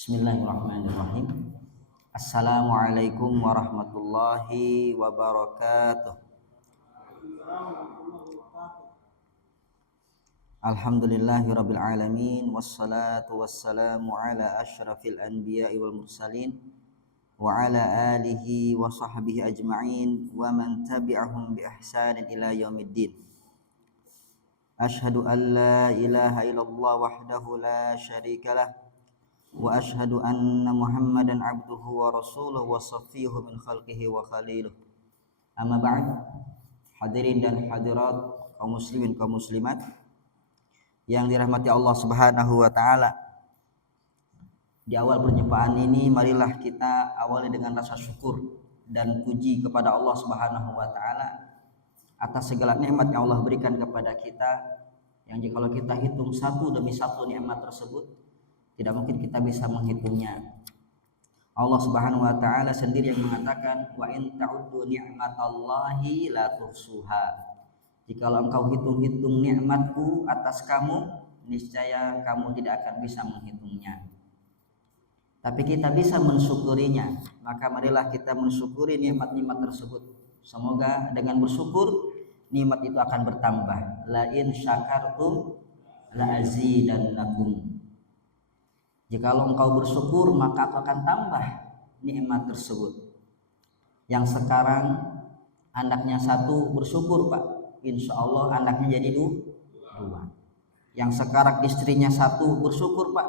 Bismillahirrahmanirrahim. Assalamualaikum warahmatullahi wabarakatuh. Alhamdulillahirabbil alamin wassalatu wassalamu ala asyrafil anbiya'i wal mursalin wa ala alihi wa sahbihi ajma'in wa man tabi'ahum bi ihsanin ila yaumiddin. Asyhadu an la ilaha illallah wahdahu la syarikalah wa asyhadu anna Muhammadan abduhu wa rasuluhu wa saffiyuhu min khalqihi wa khaliluh. Amma ba'd. Hadirin dan hadirat kaum muslimin kaum muslimat yang dirahmati Allah Subhanahu wa taala. Di awal perjumpaan ini marilah kita awali dengan rasa syukur dan puji kepada Allah Subhanahu wa taala atas segala nikmat yang Allah berikan kepada kita, yang jika kalau kita hitung satu demi satu nikmat tersebut tidak mungkin kita bisa menghitungnya. Allah Subhanahu wa taala sendiri yang mengatakan wa in ta'uddu ni'matallahi la tuhsuha. Jikalau engkau hitung-hitung nikmatku atas kamu, niscaya kamu tidak akan bisa menghitungnya. Tapi kita bisa mensyukurinya, maka marilah kita mensyukuri nikmat-nikmat tersebut. Semoga dengan bersyukur nikmat itu akan bertambah. La in syakartum la azidannakum. Jikalau engkau bersyukur maka aku akan tambah nikmat tersebut. Yang sekarang anaknya satu bersyukur Pak, insya Allah anaknya jadi dua. Yang sekarang istrinya satu bersyukur Pak,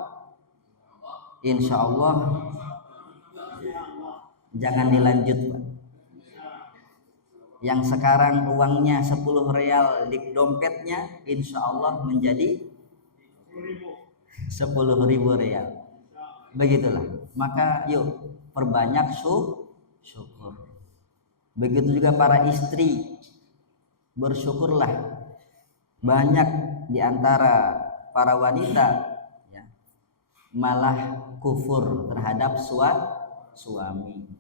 insya Allah jangan dilanjut Pak. Yang sekarang uangnya 10 real di dompetnya insya Allah menjadi 10.000 real. Begitulah. Maka yuk perbanyak syukur. Begitu juga para istri, bersyukurlah. Banyak di antara para wanita ya, malah kufur terhadap suami.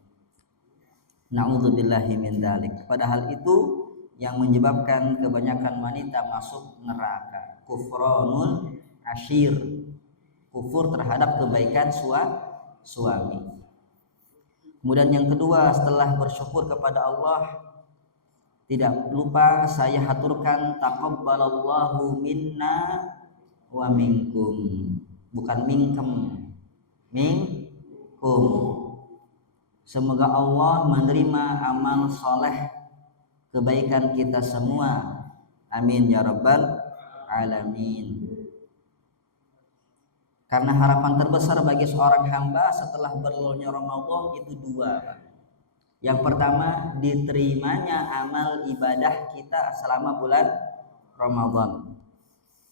Na'udzubillahi min dzalik. Padahal itu yang menyebabkan kebanyakan wanita masuk neraka. Kufranul asyir, kufur terhadap kebaikan suami. Kemudian yang kedua, setelah bersyukur kepada Allah, tidak lupa saya haturkan taqabbalallahu minna wa minkum, bukan minkum, minkum. Semoga Allah menerima amal soleh kebaikan kita semua, amin ya rabbal alamin. Karena harapan terbesar bagi seorang hamba setelah berlalunya Ramadan itu dua. Yang pertama, diterimanya amal ibadah kita selama bulan Ramadan.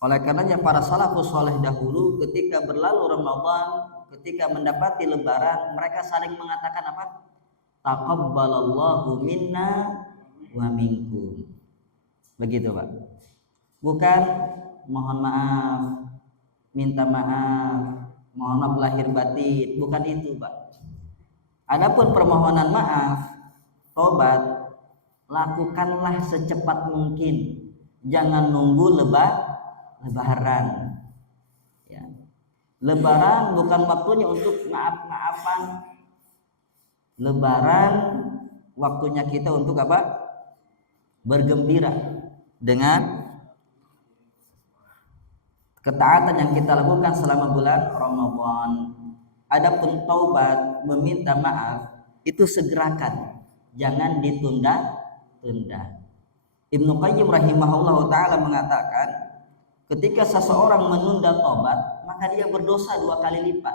Oleh karenanya para salafus saleh dahulu ketika berlalu Ramadan, ketika mendapati lebaran, mereka saling mengatakan apa? Taqabbalallahu minna wa minkum. Begitu Pak. Bukan mohon maaf, minta maaf, mohon maaf lahir batin, bukan itu Pak. Adapun permohonan maaf, tobat, lakukanlah secepat mungkin. Jangan nunggu lebaran. Ya. Lebaran bukan waktunya untuk maaf-maafan. Lebaran waktunya kita untuk apa? Bergembira dengan ketaatan yang kita lakukan selama bulan Ramadan. Adapun taubat, meminta maaf, itu segerakan, jangan ditunda-tunda. Ibnu Qayyim rahimahullah taala mengatakan, ketika seseorang menunda taubat, maka dia berdosa 2 kali lipat.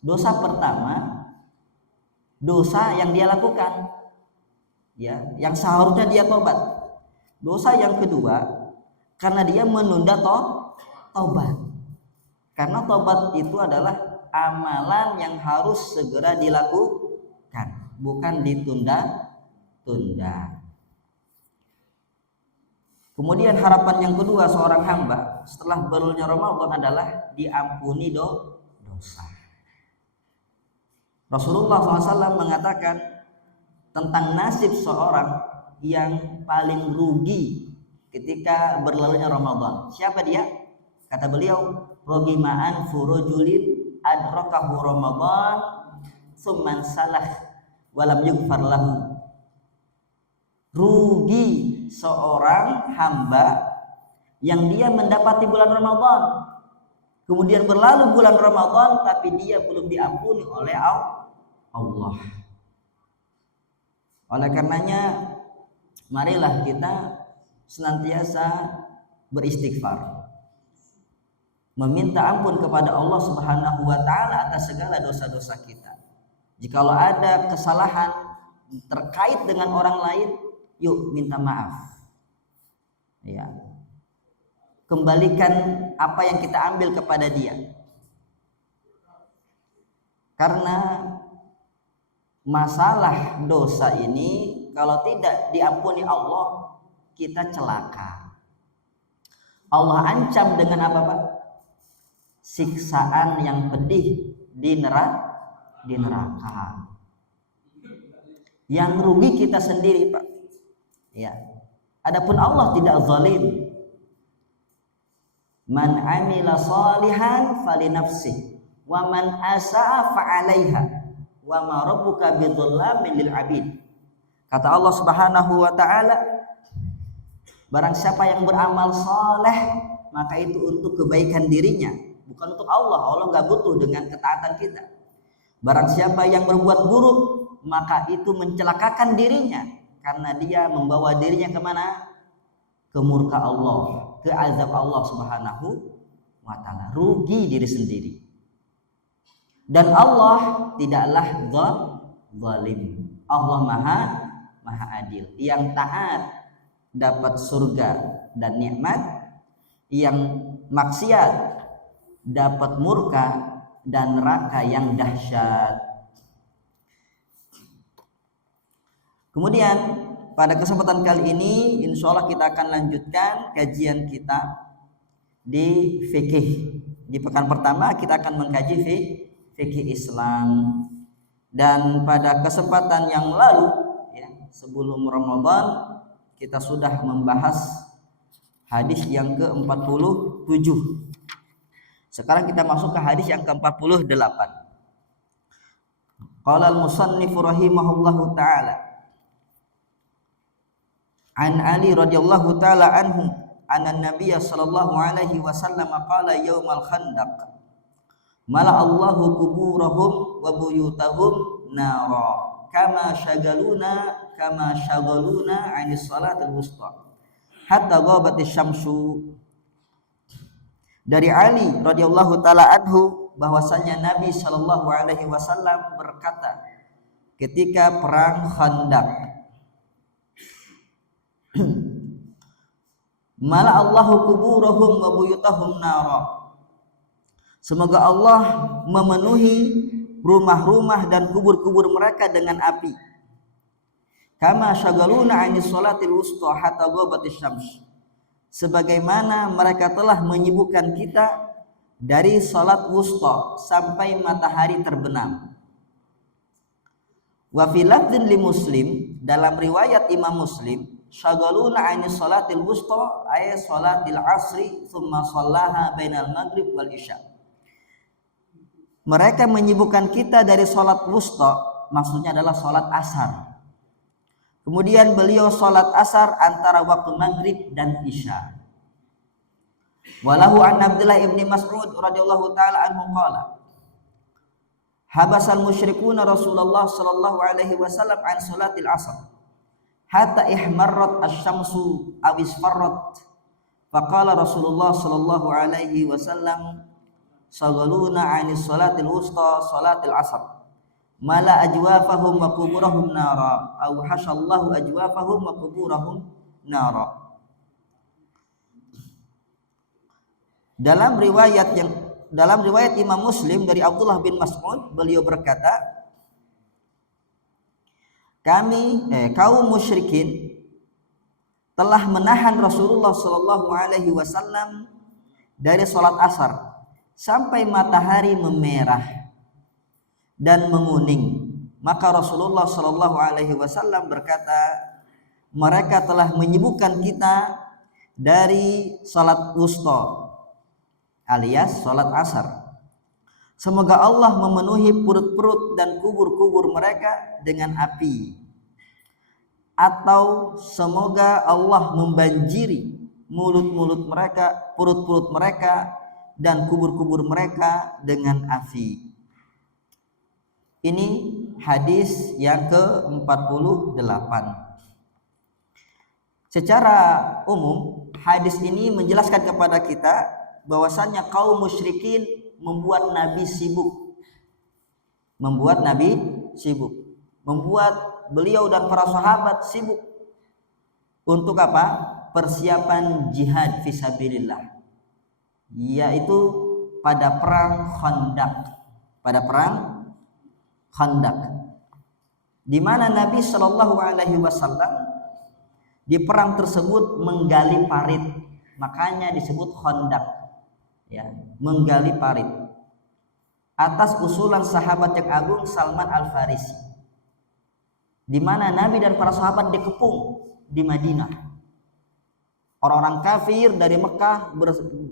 Dosa pertama, dosa yang dia lakukan, ya, yang seharusnya dia taubat. Dosa yang kedua, karena dia menunda taubat. Karena taubat itu adalah amalan yang harus segera dilakukan, bukan ditunda-tunda. Kemudian harapan yang kedua seorang hamba setelah berlalunya Ramadan adalah diampuni dosa. Rasulullah SAW mengatakan tentang nasib seorang yang paling rugi ketika berlalunya Ramadan. Siapa dia? Kata beliau, rogimaan furujulin adrakahu Ramadan tsumman salah walam yughfar lahu. Rugi seorang hamba yang dia mendapati bulan Ramadan, kemudian berlalu bulan Ramadan tapi dia belum diampuni oleh Allah. Oleh karenanya marilah kita senantiasa beristighfar, meminta ampun kepada Allah Subhanahu wa taala atas segala dosa-dosa kita. Jikalau ada kesalahan terkait dengan orang lain, yuk minta maaf. Ya. Kembalikan apa yang kita ambil kepada dia. Karena masalah dosa ini kalau tidak diampuni Allah, kita celaka. Allah ancam dengan apa, Pak? Siksaan yang pedih di neraka. Yang rugi kita sendiri, Pak. Ya. Adapun Allah tidak zalim. Man amila salihan falinafsih wa man asaa fa'alaiha wa ma rabbuka bidzallamin lil abid. Kata Allah Subhanahu wa taala, barang siapa yang beramal saleh maka itu untuk kebaikan dirinya, bukan untuk Allah. Allah enggak butuh dengan ketaatan kita. Barang siapa yang berbuat buruk maka itu mencelakakan dirinya, karena dia membawa dirinya kemana? Ke murka Allah, ke azab Allah Subhanahu wa taala. Rugi diri sendiri. Dan Allah tidaklah zalim. Allah maha adil. Yang taat dapat surga dan nikmat, yang maksiat dapat murka dan neraka yang dahsyat. Kemudian pada kesempatan kali ini insya Allah kita akan lanjutkan kajian kita di fikih. Di pekan pertama kita akan mengkaji fikih Islam, dan pada kesempatan yang lalu ya, sebelum Ramadan kita sudah membahas hadis yang ke-47. Sekarang kita masuk ke hadis yang ke-48. Qala al-musannif rahimahullahu taala an Ali radhiyallahu taala anhu anna Nabiy sallallahu alaihi wasallam qala yaumal khandaq mala Allahu kuburahum wa buyutahum nara kama shagaluna 'anis salatil wusta hatta ghabatis syamsu. Dari Ali radhiyallahu taala anhu bahwasanya Nabi sallallahu alaihi wasallam berkata ketika perang Khandaq, mala Allahu kuburahum wa buyutahum nara. Semoga Allah memenuhi rumah-rumah dan kubur-kubur mereka dengan api. Kama syagaluna 'anis sholatil wusta hatta ghabatis syams. Sebagaimana mereka telah menyibukkan kita dari salat wusta sampai matahari terbenam. Wa fi lafdzin li Muslim, dalam riwayat Imam Muslim, syagaluna 'anis salatil wusta ay salatil asri thumma shallaha bainal maghrib wal isya. Mereka menyibukkan kita dari salat wusta, maksudnya adalah salat asar. Kemudian beliau salat asar antara waktu maghrib dan isya. Walahu an Abdullah ibni Mas'ud radhiyallahu taala anhu qala habasal musyrikuna Rasulullah sallallahu alaihi wasallam an salatil asr hatta ihmarrat asy-syamsu aw isfarrat faqala Rasulullah sallallahu alaihi wasallam sagaluna 'anis salatil wusta salatil asr mala ajwafahum wa quburahum nara aw hasallahu ajwafahum wa quburahum nara. Dalam riwayat Imam Muslim dari Abdullah bin Mas'ud, beliau berkata, kaum musyrikin telah menahan Rasulullah sallallahu alaihi wasallam dari salat asar sampai matahari memerah dan menguning. Maka Rasulullah sallallahu alaihi wasallam berkata, mereka telah menyibukkan kita dari salat wusta alias salat asar Semoga Allah memenuhi perut-perut dan kubur-kubur mereka dengan api. Atau semoga Allah membanjiri mulut-mulut mereka, perut-perut mereka dan kubur-kubur mereka dengan api. Ini hadis yang ke-48. Secara umum, hadis ini menjelaskan kepada kita bahwasannya kaum musyrikin membuat Nabi sibuk. Membuat beliau dan para sahabat sibuk. Untuk apa? Persiapan jihad fisabilillah, yaitu pada perang Khandaq, di mana Nabi Shallallahu Alaihi Wasallam di perang tersebut menggali parit, makanya disebut Khandaq, ya, menggali parit atas usulan sahabat yang agung Salman Al Farisi, di mana Nabi dan para sahabat dikepung di Madinah. Orang-orang kafir dari Mekah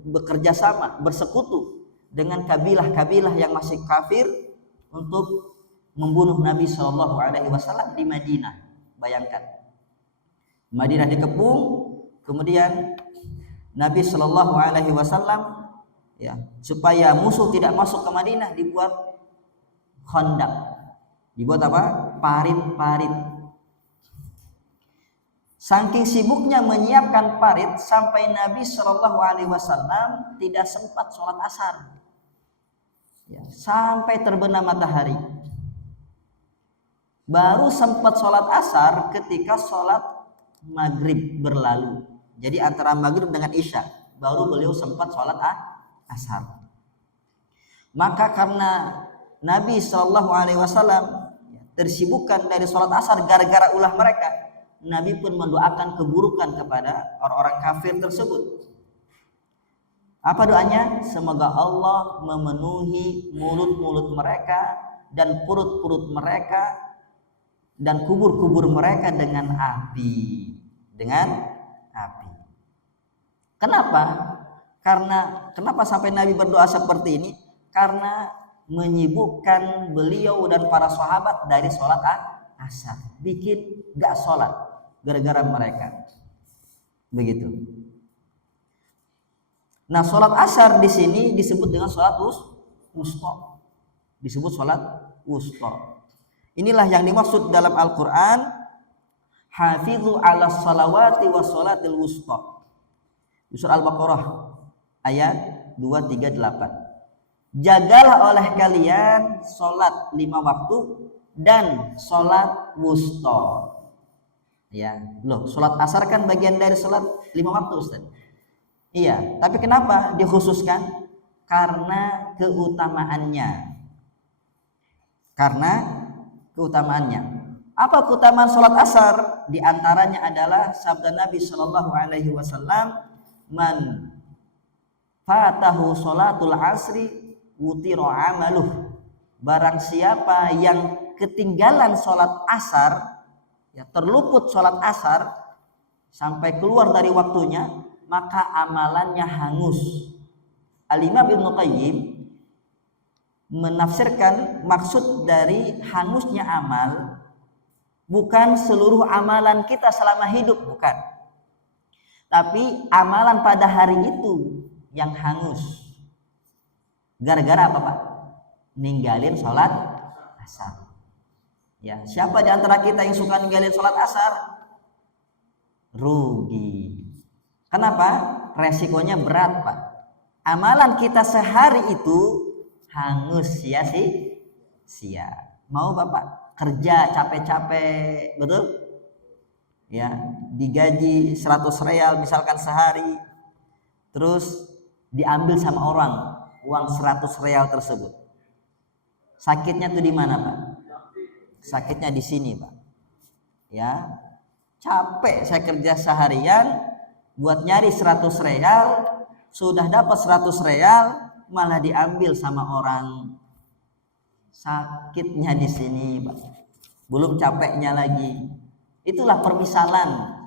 bekerja sama, bersekutu dengan kabilah-kabilah yang masih kafir untuk membunuh Nabi Shallallahu Alaihi Wasallam di Madinah. Bayangkan, Madinah dikepung, kemudian Nabi Shallallahu Alaihi Wasallam, ya, supaya musuh tidak masuk ke Madinah, dibuat Khandaq, dibuat apa? Parit-parit. Saking sibuknya menyiapkan parit sampai Nabi Shallallahu Alaihi Wasallam tidak sempat sholat asar, ya, sampai terbenam matahari. Baru sempat sholat asar ketika sholat maghrib berlalu. Jadi antara maghrib dengan isya baru beliau sempat sholat asar. Maka karena Nabi Shallallahu Alaihi Wasallam tersibukkan dari sholat asar gara-gara ulah mereka, Nabi pun mendoakan keburukan kepada orang-orang kafir tersebut. Apa doanya? Semoga Allah memenuhi mulut-mulut mereka dan perut-perut mereka dan kubur-kubur mereka dengan api. Kenapa sampai Nabi berdoa seperti ini? Karena menyibukkan beliau dan para sahabat dari sholat asar, bikin gak sholat gara-gara mereka. Begitu. Nah, sholat asar di sini disebut dengan sholat wusta. Disebut sholat wusta. Inilah yang dimaksud dalam Al-Quran, hafizu ala salawati wa sholatil wusta. Surah Al-Baqarah ayat 238. Jagalah oleh kalian sholat 5 waktu dan sholat wusta. Ya, loh, sholat asar kan bagian dari sholat 5 waktu, Ustaz. Iya, tapi kenapa dikhususkan? Karena keutamaannya. Apa keutamaan sholat asar? Di antaranya adalah sabda Nabi Shallallahu Alaihi Wasallam, man fatahu sholatul asri wutiro amaluh. Barang siapa yang ketinggalan sholat asar, ya, terluput sholat asar sampai keluar dari waktunya, maka amalannya hangus. Al-Imam Ibnu Qayyim menafsirkan maksud dari hangusnya amal bukan seluruh amalan kita selama hidup, bukan, tapi amalan pada hari itu yang hangus. Gara-gara apa, Pak? Ninggalin sholat asar. Ya, siapa di antara kita yang suka ninggalin sholat asar? Rugi. Kenapa? Resikonya berat, Pak. Amalan kita sehari itu hangus, sia-sia. Mau Bapak kerja capek-capek, betul? Ya, digaji 100 real misalkan sehari, terus diambil sama orang uang 100 real tersebut. Sakitnya tuh di mana, Pak? Sakitnya di sini, Pak. Ya, capek saya kerja seharian buat nyari 100 real, sudah dapat 100 real malah diambil sama orang. Sakitnya di sini, Pak. Belum capeknya lagi. Itulah permisalan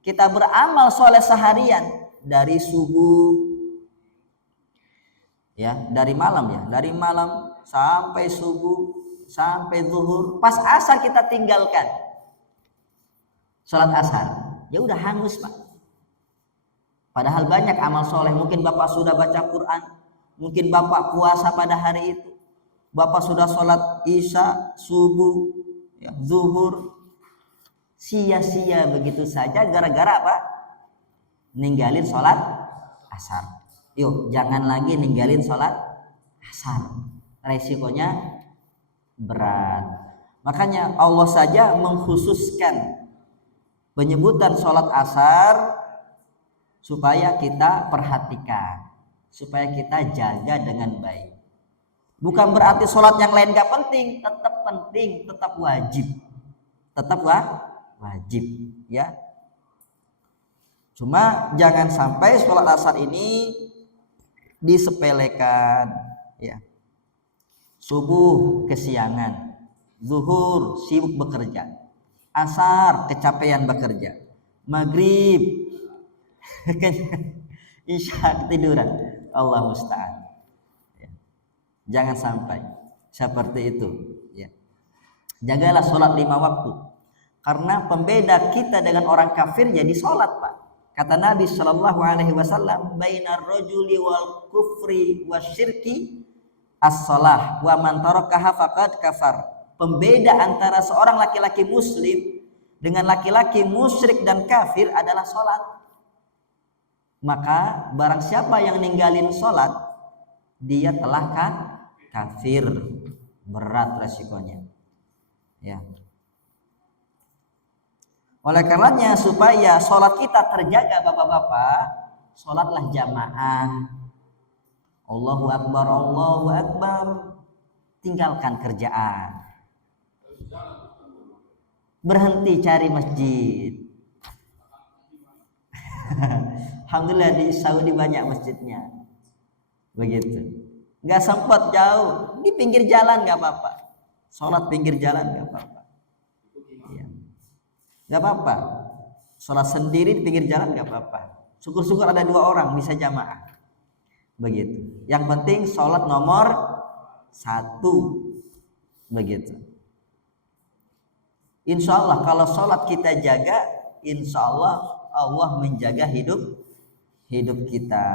kita beramal soleh seharian dari subuh, Ya, dari malam sampai subuh, sampai zuhur, pas asar kita tinggalkan sholat asar, ya udah hangus Pak. Padahal banyak amal soleh. Mungkin Bapak sudah baca Quran, mungkin Bapak puasa pada hari itu, Bapak sudah sholat isya, subuh, ya, zuhur, sia-sia begitu saja gara-gara apa? Ninggalin sholat asar. Yuk, jangan lagi ninggalin sholat asar, resikonya berat. Makanya Allah saja mengkhususkan penyebutan sholat asar supaya kita perhatikan, supaya kita jaga dengan baik. Bukan berarti sholat yang lain gak penting, tetap wajib, wajib, ya. Cuma jangan sampai sholat asar ini disepelekan, ya. Subuh kesiangan, zuhur sibuk bekerja, asar kecapean bekerja, maghrib isya ketiduran. Allah musta'an, ya. Jangan sampai seperti itu, ya. Jagalah sholat 5 waktu, karena pembeda kita dengan orang kafir jadi sholat Pak. Kata Nabi Shallallahu Alaihi Wasallam, bainar rojuli wal kufri wasyirki as-shalah wa man tarakaha faqad kafar. Pembeda antara seorang laki-laki muslim dengan laki-laki musyrik dan kafir adalah sholat. Maka barang siapa yang ninggalin sholat, dia telah kafir, berat resikonya, ya. Oleh karenanya supaya sholat kita terjaga bapak-bapak, sholatlah jamaah. Allahu Akbar, Allahu Akbar. Tinggalkan kerjaan, berhenti cari masjid. Alhamdulillah di Saudi banyak masjidnya, begitu. Nggak sempat jauh, di pinggir jalan nggak apa-apa. Sholat pinggir jalan nggak apa-apa, ya. Nggak apa-apa. Sholat sendiri di pinggir jalan nggak apa-apa. Syukur-syukur ada 2 orang bisa jamaah, begitu. Yang penting sholat nomor 1, begitu. Insya Allah kalau sholat kita jaga, insya Allah Allah menjaga hidup kita.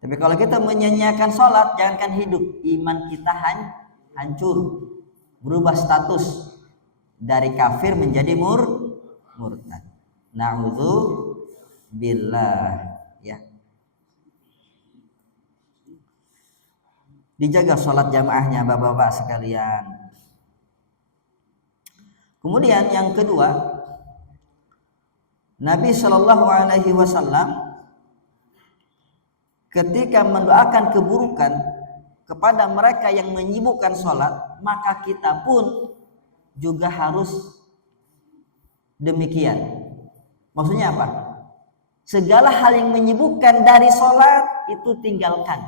Tapi kalau kita menyanyiakan sholat, jangankan hidup, iman kita hancur, berubah status dari kafir menjadi murtad. Na'udzubillah, ya. Dijaga sholat jamaahnya bapak-bapak sekalian. Kemudian yang kedua, Nabi Shallallahu Alaihi Wasallam ketika mendoakan keburukan kepada mereka yang menyibukkan sholat, maka kita pun juga harus demikian. Maksudnya apa? Segala hal yang menyibukkan dari sholat itu tinggalkan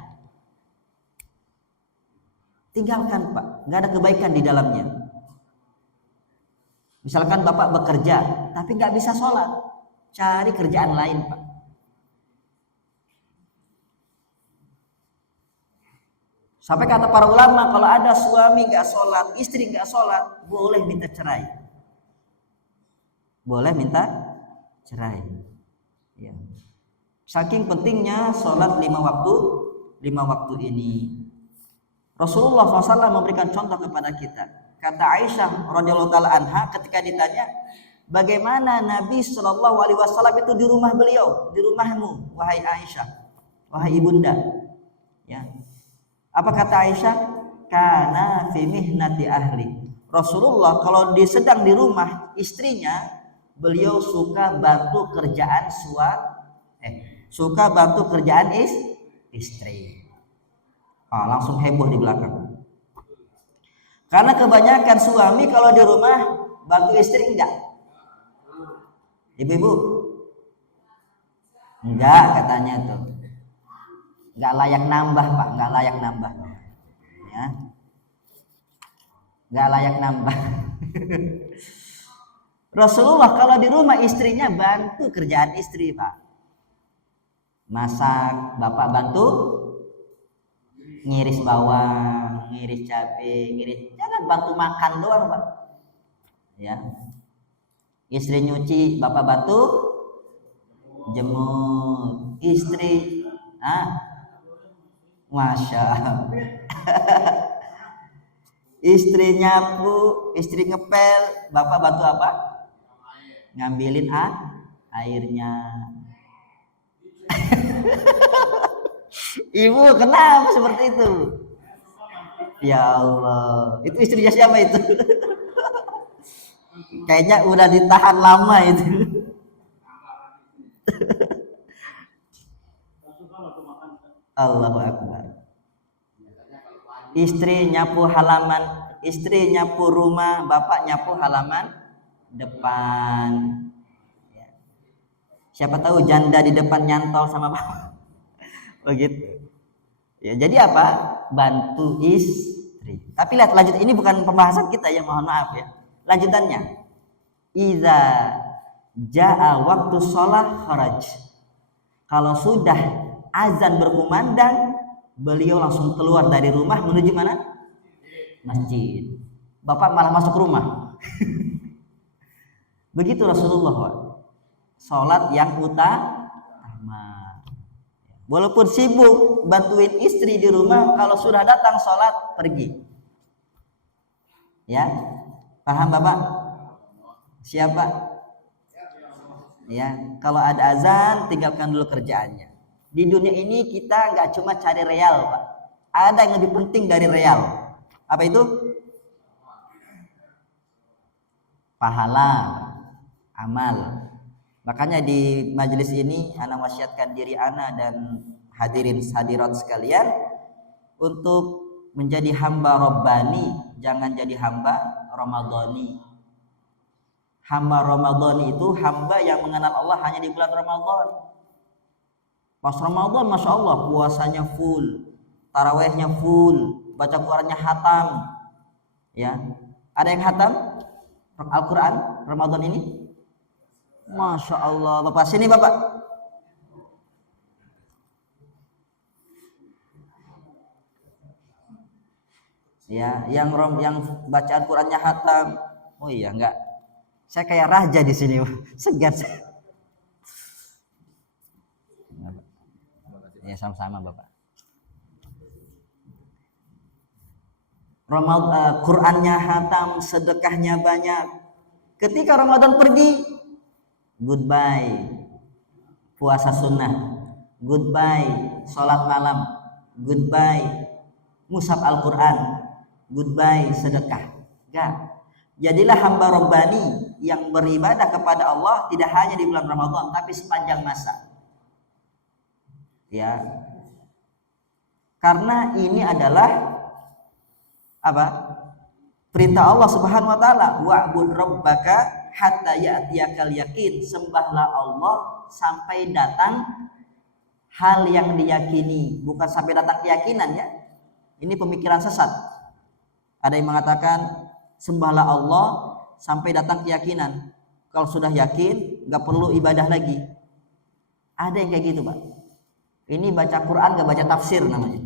Pak, nggak ada kebaikan di dalamnya. Misalkan Bapak bekerja tapi nggak bisa sholat, cari kerjaan lain Pak. Sampai kata para ulama, kalau ada suami nggak sholat, istri nggak sholat, boleh minta cerai. Boleh minta cerai, ya. Saking pentingnya sholat 5 waktu ini. Rasulullah SAW memberikan contoh kepada kita. Kata Aisyah radhiyallahu taala anha ketika ditanya, bagaimana Nabi Shallallahu Alaihi Wasallam itu di rumah beliau, di rumahmu, wahai Aisyah, wahai ibunda, ya. Apa kata Aisyah? Kana fi mihnati ahli. Rasulullah kalau sedang di rumah istrinya, beliau suka bantu kerjaan istri. Langsung heboh di belakang. Karena kebanyakan suami kalau di rumah bantu istri enggak. Ibu-ibu enggak, katanya tuh. Enggak layak nambah Pak, enggak layak nambah. Ya. Enggak layak nambah. Rasulullah kalau di rumah istrinya bantu kerjaan istri Pak. Masak, Bapak bantu ngiris bawang, ngiris cabai, jangan bantu makan doang, Pak. Ya. Istri nyuci, Bapak bantu jemur. Istri Masya Allah. Istri nyapu, istri ngepel, Bapak bantu apa? Ngambilin airnya. Ibu kenapa seperti itu? Ya Allah, itu istrinya siapa itu? Kayaknya udah ditahan lama itu. Allahu Akbar. Istri nyapu halaman, istri nyapu rumah, bapak nyapu halaman depan. Siapa tahu janda di depan nyantol sama bapak. Begitu. Ya, jadi apa? Bantu istri. Tapi lihat lanjut, ini bukan pembahasan kita ya, mohon maaf ya. Lanjutannya. Iza jaa waktu sholat kharaj. Kalau sudah azan berkumandang, beliau langsung keluar dari rumah menuju mana? Masjid. Bapak malah masuk rumah. Begitu Rasulullah, Pak. Sholat yang utama. Walaupun sibuk bantuin istri di rumah, kalau sudah datang sholat pergi. Ya, paham Bapak? Siapa? Ya, kalau ada azan tinggalkan dulu kerjaannya. Di dunia ini kita nggak cuma cari real, Pak. Ada yang lebih penting dari real. Apa itu? Pahala, amal. Makanya di majelis ini ana wasiatkan diri ana dan hadirin hadirat sekalian untuk menjadi hamba Rabbani, jangan jadi hamba Ramadhani. Hamba Ramadhani itu hamba yang mengenal Allah hanya di bulan Ramadan. Pas Ramadan, Masya Allah, puasanya full, tarawehnya full, baca Qurannya hatam. Ya, ada yang hatam Al-Quran Ramadan ini? Masya Allah, Bapak sini Bapak. Ya, yang bacaan Qurannya hatam. Oh iya, enggak. Saya kayak raja di sini, segan. Ya sama-sama Bapak. Qurannya hatam, sedekahnya banyak. Ketika Ramadan pergi, goodbye puasa sunnah, goodbye sholat malam, goodbye mushaf Al-Quran, goodbye sedekah. Enggak. Jadilah hamba Rabbani yang beribadah kepada Allah tidak hanya di bulan Ramadan tapi sepanjang masa. Ya. Karena ini adalah apa? Perintah Allah Subhanahu wa taala, wa'bud rabbaka hatta ya'tiyakal yaqin. Sembahlah Allah sampai datang hal yang diyakini, bukan sampai datang keyakinan ya. Ini pemikiran sesat. Ada yang mengatakan sembahlah Allah sampai datang keyakinan. Kalau sudah yakin, nggak perlu ibadah lagi. Ada yang kayak gitu, Pak. Ini baca Quran nggak baca tafsir namanya.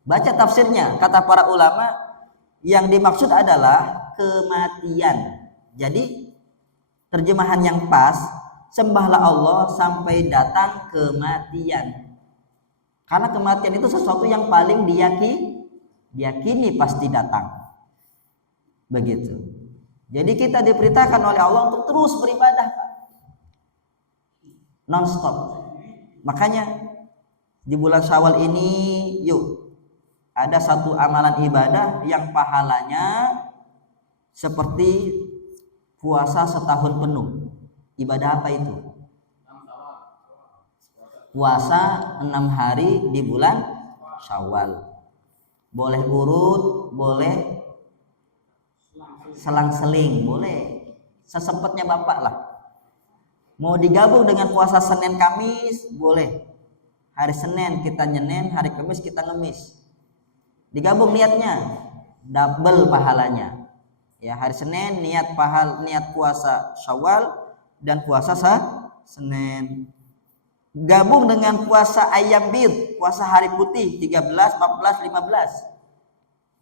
Baca tafsirnya, kata para ulama, yang dimaksud adalah kematian. Jadi terjemahan yang pas, sembahlah Allah sampai datang kematian. Karena kematian itu sesuatu yang paling diyakini pasti datang. Begitu. Jadi kita diperintahkan oleh Allah untuk terus beribadah, Pak. Non-stop. Makanya di bulan Syawal ini yuk ada satu amalan ibadah yang pahalanya seperti puasa setahun penuh. Ibadah apa itu? Puasa 6 hari di bulan Syawal. Boleh urut, boleh selang-seling, boleh sesempatnya Bapak lah. Mau digabung dengan puasa Senin Kamis, boleh. Hari Senin kita nyenin, hari Kamis kita ngemis. Digabung niatnya, double pahalanya. Ya, hari Senin niat puasa Syawal dan puasa Senin. Gabung dengan puasa ayam bid, puasa hari putih 13, 14, 15.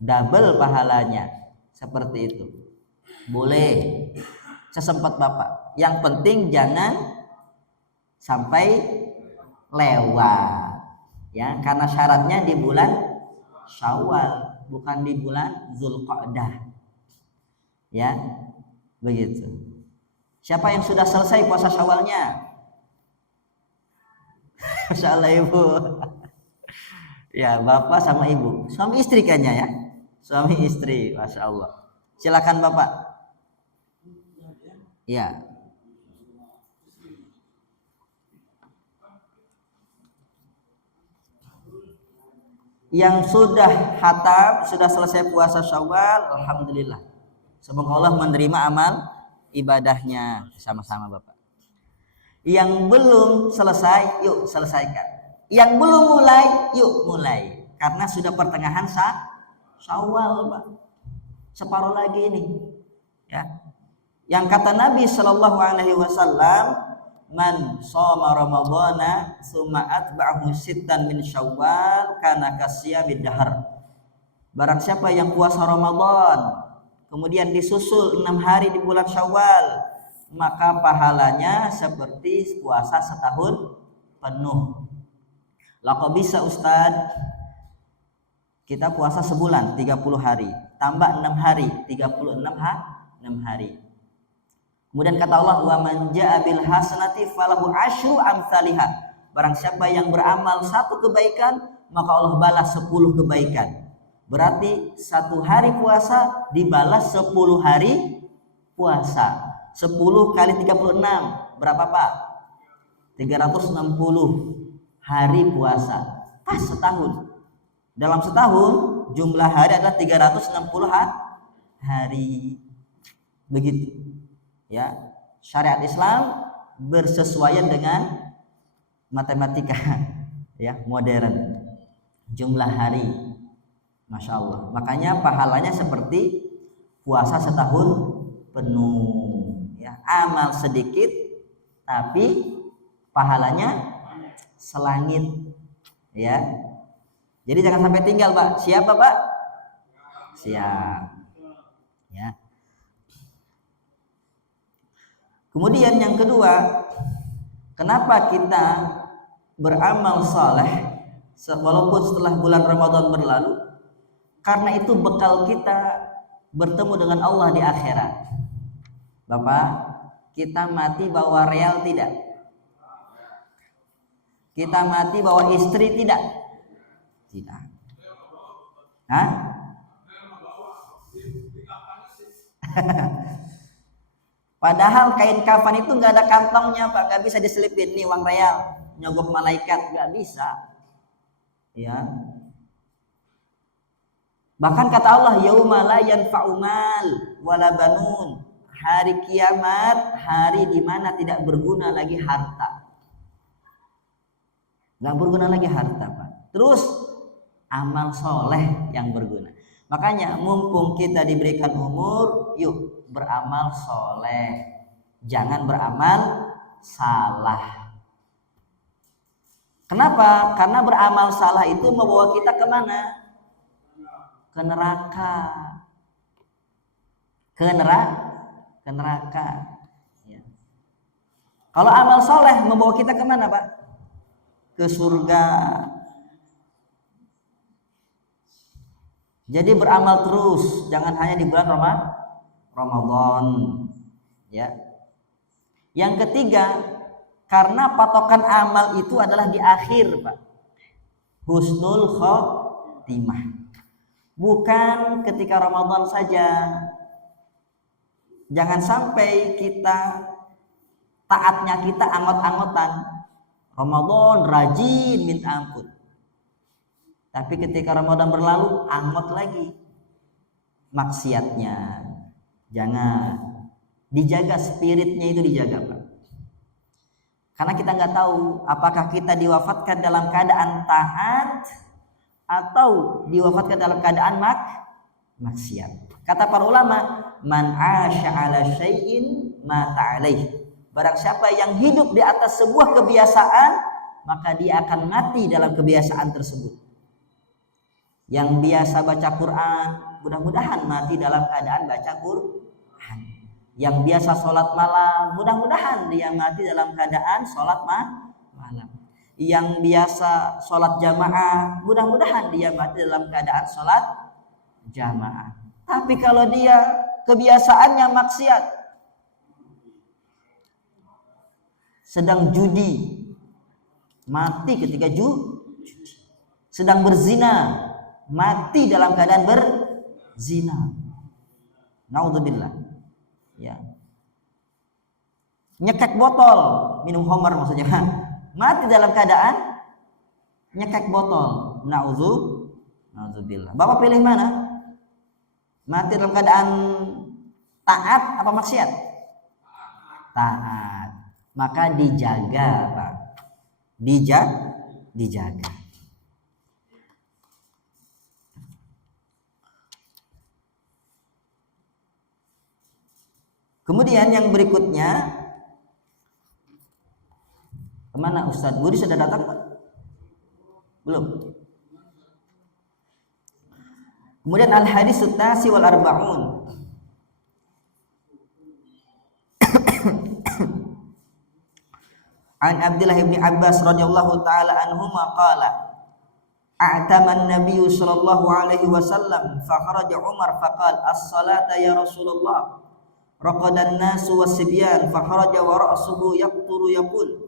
Double pahalanya. Seperti itu. Boleh. Sesempat Bapak. Yang penting jangan sampai lewat. Ya, karena syaratnya di bulan Syawal, bukan di bulan Zulqa'dah. Ya. Begitu. Siapa yang sudah selesai puasa Syawalnya? Masya Allah Ibu. Ya, Bapak sama Ibu. Suami istri kayaknya ya. Suami istri, Masya Allah. Silakan Bapak. Ya. Yang sudah khatam, sudah selesai puasa Syawal, alhamdulillah. Semoga Allah menerima amal ibadahnya. Sama-sama Bapak. Yang belum selesai, yuk selesaikan. Yang belum mulai, yuk mulai. Karena sudah pertengahan Syawal, Pak. Separuh lagi ini. Ya. Yang kata Nabi Shallallahu Alaihi Wasallam, man shoma ramadhana tsumma atba'ahu sittan min Syawal kana kasiyamid dahr. Barang siapa yang puasa Ramadan, kemudian disusul 6 hari di bulan Syawal, maka pahalanya seperti puasa setahun penuh. Lako bisa Ustadz, kita puasa sebulan 30 hari, tambah 6 hari, 36 hari. Kemudian kata Allah, wa man jaa bil hasanati falahu asyru amsalihha. Barang siapa yang beramal satu kebaikan, maka Allah balas 10 kebaikan. Berarti 1 hari puasa dibalas 10 hari puasa. 10 kali 36 berapa Pak? 360 hari puasa. Pas setahun. Dalam setahun jumlah hari adalah 360 hari. Begitu. Ya. Syariat Islam bersesuaian dengan matematika ya, modern. Jumlah hari. Masya Allah. Makanya pahalanya seperti puasa setahun penuh. Ya, amal sedikit tapi pahalanya selangit ya. Jadi jangan sampai tinggal Pak. Siap Pak? Siap ya. Kemudian yang kedua, kenapa kita beramal saleh walaupun setelah bulan Ramadan berlalu? Karena itu bekal kita bertemu dengan Allah di akhirat. Bapak, kita mati bawa real tidak? Kita mati bawa istri tidak? Tidak. Hah? Padahal kain kafan itu nggak ada kantongnya Pak, nggak bisa diselipin nih uang real, nyogok malaikat, nggak bisa. Ya. Bahkan kata Allah, yauma la yanfa'u mal wala banun. Hari kiamat, hari di mana tidak berguna lagi harta. Nggak berguna lagi harta, Pak. Terus amal soleh yang berguna. Makanya mumpung kita diberikan umur, yuk beramal soleh. Jangan beramal salah. Kenapa? Karena beramal salah itu membawa kita kemana? Ke neraka. Ke neraka. Ya. Kalau amal soleh membawa kita kemana Pak? Ke surga. Jadi beramal terus, jangan hanya di bulan Ramadan. Ya. Yang ketiga, karena patokan amal itu adalah di akhir Pak. Husnul khotimah. Bukan ketika Ramadan saja. Jangan sampai kita taatnya kita angot-angotan. Ramadan rajin minta ampun. Tapi ketika Ramadan berlalu angot lagi maksiatnya. Jangan. Dijaga spiritnya itu dijaga Pak. Karena kita nggak tahu apakah kita diwafatkan dalam keadaan taat atau diwafatkan dalam keadaan maksiat. Kata para ulama, man 'asha 'ala syai'in mata 'alaih. Barang siapa yang hidup di atas sebuah kebiasaan, maka dia akan mati dalam kebiasaan tersebut. Yang biasa baca Quran, mudah-mudahan mati dalam keadaan baca Quran. Yang biasa sholat malam, mudah-mudahan dia mati dalam keadaan sholat malam. Yang biasa sholat jamaah, mudah-mudahan dia mati dalam keadaan sholat jamaah. Tapi kalau dia kebiasaannya maksiat, sedang judi, mati ketika judi. Sedang berzina, mati dalam keadaan berzina. Naudzubillah. Ya. Nyekek botol, minum homer maksudnya. Mati dalam keadaan nyekek botol. Naudzubillah. Bapak pilih mana? Mati dalam keadaan taat apa maksiat? Taat. Maka dijaga, Pak. Dijaga. Kemudian yang berikutnya, kemana Ustadz? Budi sudah datang Pak? Belum. Kemudian al-hadis at-tasi wal arba'un. An Abdullah bin Abbas radhiyallahu taala anhuma qala a'tama an-nabiy sallallahu alaihi wasallam fa kharaja Umar fa qala as-salata ya Rasulullah raqada an-nasu was-sibyan fa kharaja wa ra'suhu yaqturu yaqul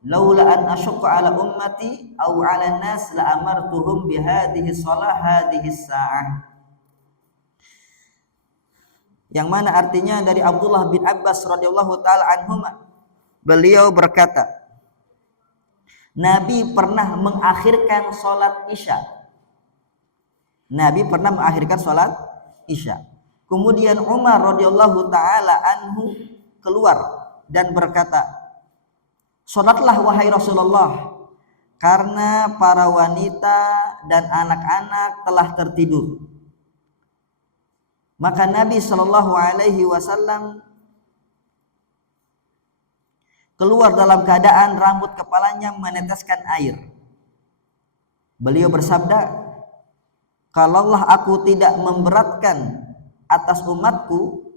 laula an ashqa ala ummati aw ala an-nas la amartuhum bi hadhihi shalah hadhihi as-sa'ah. Yang mana artinya dari Abdullah bin Abbas radhiyallahu taala anhuma, beliau berkata, Nabi pernah mengakhirkan sholat isya. Nabi pernah mengakhirkan sholat isya. Kemudian Umar radhiyallahu taala anhu keluar dan berkata, sholatlah wahai Rasulullah, karena para wanita dan anak-anak telah tertidur. Maka Nabi Shallallahu Alaihi Wasallam keluar dalam keadaan rambut kepalanya meneteskan air. Beliau bersabda, kalaulah aku tidak memberatkan atas umatku,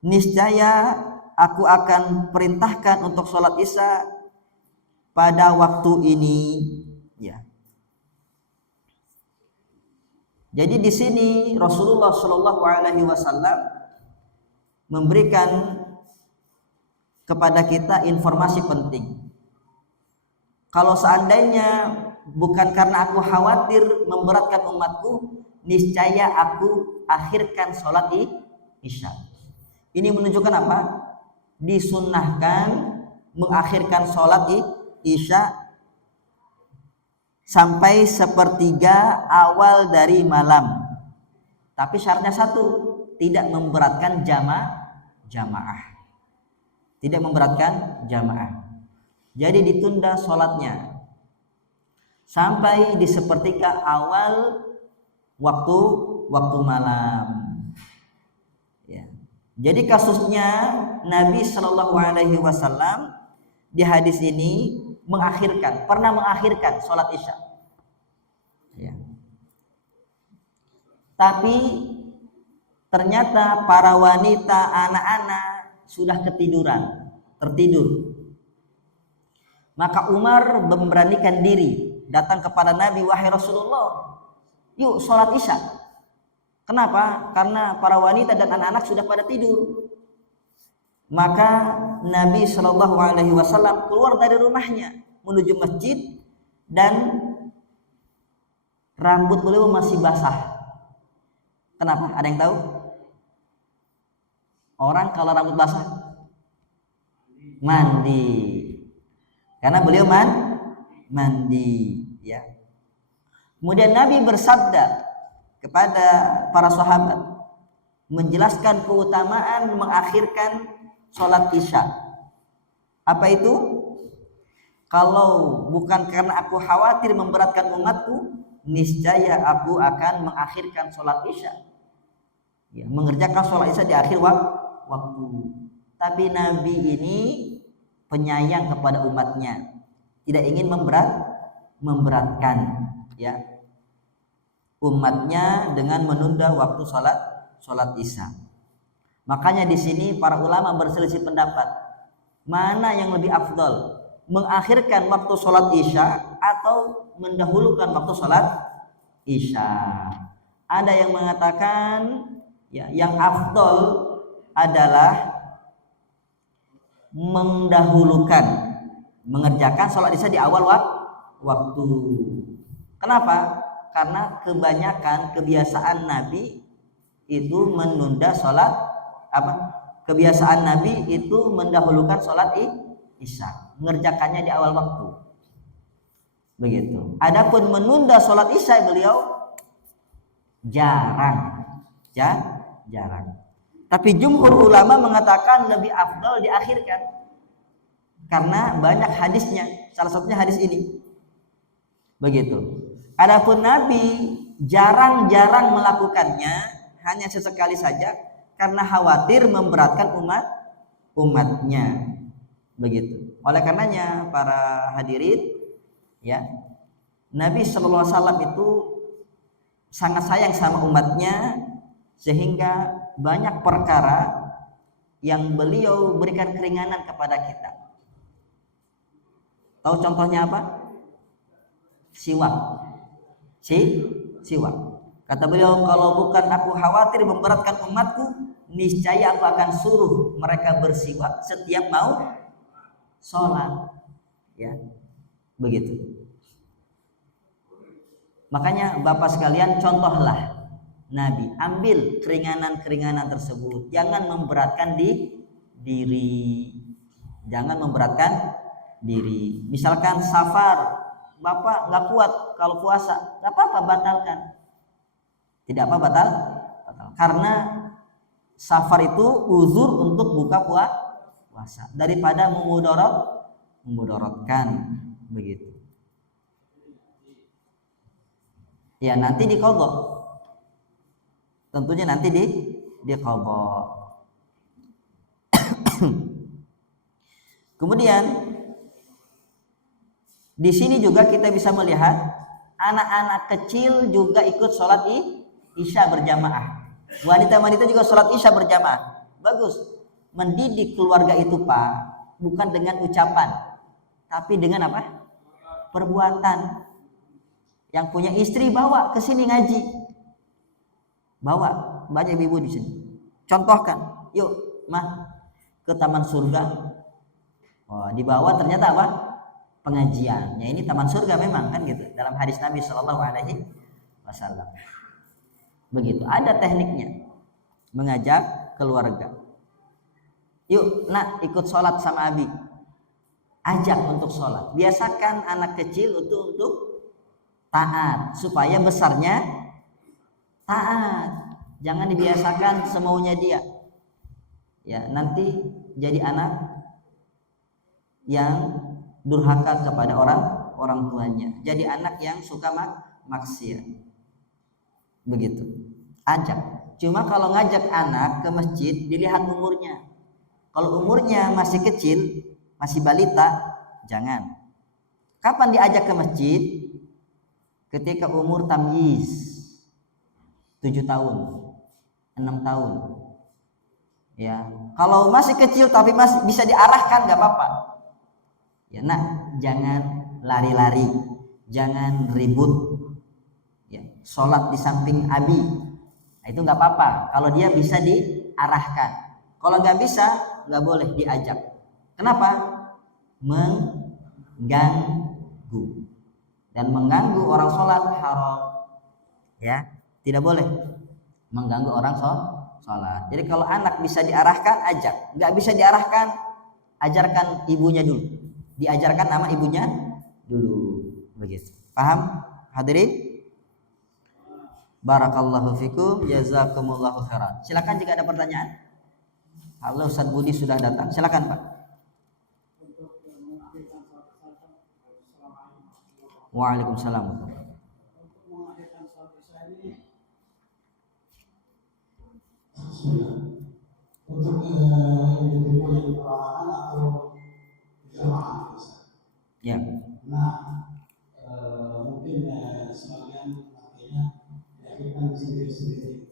niscaya aku akan perintahkan untuk sholat isya pada waktu ini. Ya. Jadi di sini Rasulullah Shallallahu Alaihi Wasallam memberikan kepada kita informasi penting. Kalau seandainya bukan karena aku khawatir memberatkan umatku, niscaya aku akhirkan sholat isya. Ini menunjukkan apa? Disunnahkan mengakhirkan sholat isya sampai sepertiga awal dari malam. Tapi syaratnya satu, tidak memberatkan jamaah. Tidak memberatkan jamaah. Jadi ditunda sholatnya sampai di sepertiga awal waktu malam. Ya. Jadi kasusnya Nabi Shallallahu Alaihi Wasallam di hadis ini pernah mengakhirkan sholat isya. Ya. Tapi ternyata para wanita, anak-anak sudah tertidur. Maka Umar memberanikan diri datang kepada Nabi, wahai Rasulullah, yuk sholat isya. Kenapa? Karena para wanita dan anak-anak sudah pada tidur. Maka Nabi Shallallahu Alaihi Wasallam keluar dari rumahnya menuju masjid dan rambut beliau masih basah. Kenapa? Ada yang tahu? Orang kalau rambut basah mandi, karena beliau mandi. Ya. Kemudian Nabi bersabda kepada para sahabat menjelaskan keutamaan mengakhirkan sholat isya. Apa itu? Kalau bukan karena aku khawatir memberatkan umatku, niscaya aku akan mengakhirkan sholat isya. Ya, mengerjakan sholat isya di akhir waktu. Tapi Nabi ini penyayang kepada umatnya, tidak ingin memberatkan ya umatnya dengan menunda waktu sholat Isya. Makanya di sini para ulama berselisih pendapat, mana yang lebih afdal, mengakhirkan waktu sholat Isya atau mendahulukan waktu sholat Isya. Ada yang mengatakan ya, yang afdal adalah mendahulukan, mengerjakan sholat Isya di awal waktu. Kenapa? Karena kebanyakan kebiasaan Nabi itu menunda sholat kebiasaan Nabi itu mendahulukan sholat Isya, mengerjakannya di awal waktu. Begitu. Adapun menunda sholat Isya beliau jarang. Tapi jumhur ulama mengatakan lebih afdal diakhirkan karena banyak hadisnya. Salah satunya hadis ini. Begitu. Adapun Nabi jarang-jarang melakukannya, hanya sesekali saja karena khawatir memberatkan umatnya. Begitu. Oleh karenanya para hadirin ya, Nabi sallallahu alaihi wasallam itu sangat sayang sama umatnya sehingga banyak perkara yang beliau berikan keringanan kepada kita. Tahu contohnya apa? Siwak. Siwak. Kata beliau, kalau bukan aku khawatir memberatkan umatku, niscaya aku akan suruh mereka bersiwak setiap mau sholat. Ya, begitu. Makanya Bapak sekalian, contohlah Nabi, ambil keringanan-keringanan tersebut. Jangan memberatkan diri. Jangan memberatkan diri. Misalkan safar, Bapak nggak kuat kalau puasa, nggak apa-apa, batalkan. Tidak apa batal. Karena safar itu uzur untuk buka puasa daripada memudaratkan begitu. Ya nanti diqadha. Tentunya nanti diqadha. Kemudian di sini juga kita bisa melihat anak-anak kecil juga ikut sholat Isya berjamaah. Wanita-wanita juga sholat Isya berjamaah. Bagus. Mendidik keluarga itu Pak, bukan dengan ucapan, tapi dengan apa? Perbuatan. Yang punya istri bawa ke sini ngaji. Bawa, banyak ibu di sini. Contohkan, yuk mah ke taman surga. Oh, dibawa ternyata apa? Pengajian. Ya ini taman surga memang kan gitu. Dalam hadis Nabi Shallallahu Alaihi Wasallam. Begitu. Ada tekniknya. Mengajak keluarga. Yuk, nak ikut sholat sama Abi. Ajak untuk sholat. Biasakan anak kecil untuk taat supaya besarnya taat. Jangan dibiasakan semaunya dia. Ya, nanti jadi anak yang durhaka kepada orang tuanya. Jadi anak yang suka maksiat. Begitu. Ajak. Cuma kalau ngajak anak ke masjid dilihat umurnya. Kalau umurnya masih kecil, masih balita, jangan. Kapan diajak ke masjid? Ketika umur tamyiz. 7 tahun, 6 tahun. Ya, kalau masih kecil tapi masih bisa diarahkan nggak apa-apa. Ya, nak, jangan lari-lari, jangan ribut. Ya, sholat di samping Abi, nah, itu nggak apa-apa. Kalau dia bisa diarahkan. Kalau nggak bisa, nggak boleh diajak. Kenapa? Mengganggu. Dan mengganggu orang sholat haram. Ya, tidak boleh mengganggu orang sholat. Jadi kalau anak bisa diarahkan, ajak. Nggak bisa diarahkan, ajarkan ibunya dulu. Diajarkan nama ibunya dulu. Begitu. Paham? Hadirin? Barakallahu fikum, jazakumullahu khairan. Silakan jika ada pertanyaan. Halo, Ustaz Budi sudah datang. Silakan Pak. Waalaikumsalam. Untuk yang diterima di perorangan atau jamaah. Ya. Nah, mungkin sebagian akhirnya diakhirkan sendiri-sendiri.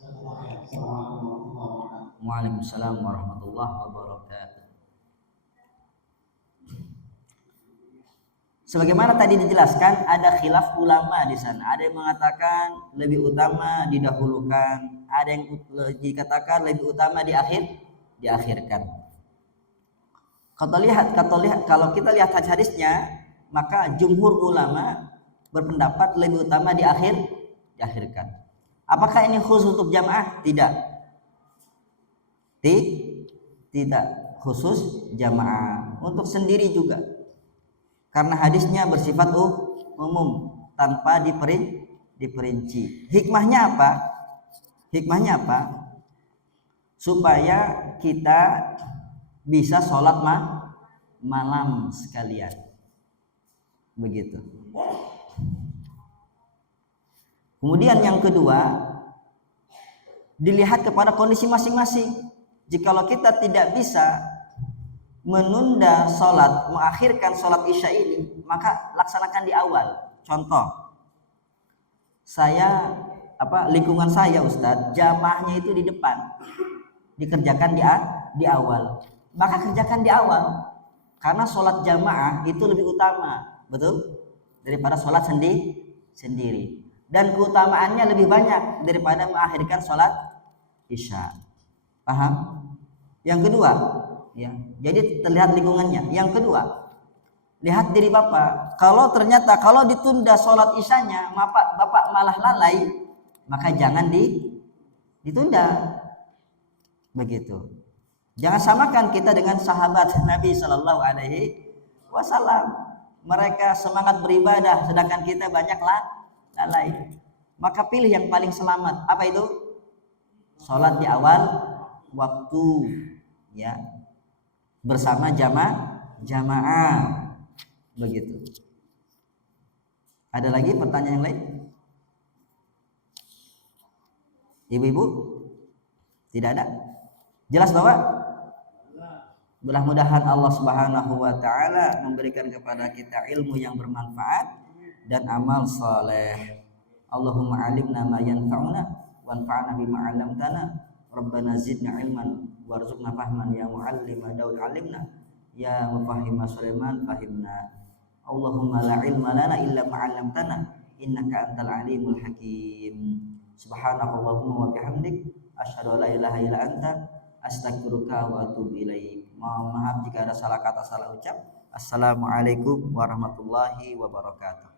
Assalamualaikum warahmatullahi wabarakatuh. Waalaikumsalam warahmatullahi wabarakatuh. Sebagaimana tadi dijelaskan, ada khilaf ulama di sana. Ada yang mengatakan lebih utama didahulukan, ada yang dikatakan lebih utama diakhirkan. Kalau kita lihat hadisnya, maka jumhur ulama berpendapat lebih utama diakhirkan. Apakah ini khusus untuk jamaah? Tidak. Tidak khusus jamaah, untuk sendiri juga. Karena hadisnya bersifat umum tanpa diperinci. Hikmahnya apa? Supaya kita bisa sholat malam sekalian. Begitu. Kemudian yang kedua, dilihat kepada kondisi masing-masing. Jikalau kita tidak bisa menunda sholat, mengakhirkan sholat isya ini, maka laksanakan di awal. Contoh, lingkungan saya Ustadz, jamaahnya itu di depan, dikerjakan di awal, maka kerjakan di awal, karena sholat jamaah itu lebih utama, betul, daripada sholat sendiri, dan keutamaannya lebih banyak daripada mengakhirkan sholat isya. Paham? Yang kedua, ya, jadi terlihat lingkungannya. Yang kedua, lihat diri bapak. Kalau ditunda sholat isyanya, bapak malah lalai, maka jangan ditunda. Begitu. Jangan samakan kita dengan sahabat Nabi Shallallahu Alaihi Wasallam. Mereka semangat beribadah, sedangkan kita banyak lalai. Maka pilih yang paling selamat. Apa itu? Sholat di awal waktu, ya, bersama jamaah. Begitu. Ada lagi pertanyaan yang lain? Ibu-ibu? Tidak ada? Jelas Bapak? Mudah-mudahan Allah Subhanahu wa taala memberikan kepada kita ilmu yang bermanfaat dan amal saleh. Allahumma alimna ma yanfa'una wanfa'na bima 'allamtana. Rabbana zidna ilman warzuqna fahman ya muallima Daud alimna ya mufahhima Sulaiman fahimna. Allahumma la ilma lana illa ma 'allamtana innaka antal alimul hakim. Subhanakallahumma wa bihamdik asyhadu an la ilaha illa anta astaghfiruka wa atubu ilaik. Mohon maaf jika ada salah kata, salah ucap. Assalamualaikum warahmatullahi wabarakatuh.